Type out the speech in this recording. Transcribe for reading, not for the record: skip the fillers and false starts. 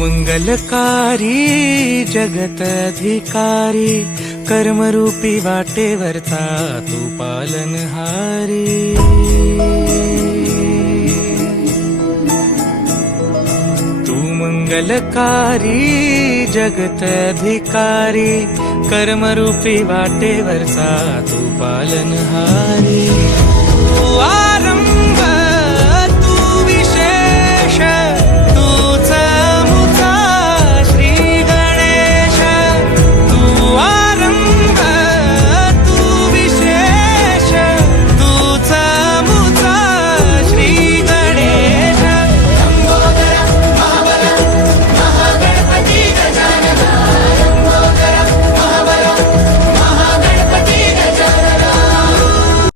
मंगलकारी जगत अधिकारी, कर्मरूपी वाटेवरचा तू पालनहारी। तू मंगलकारी जगत अधिकारी, कर्मरूपी वाटेवरचा तू पालनहारी।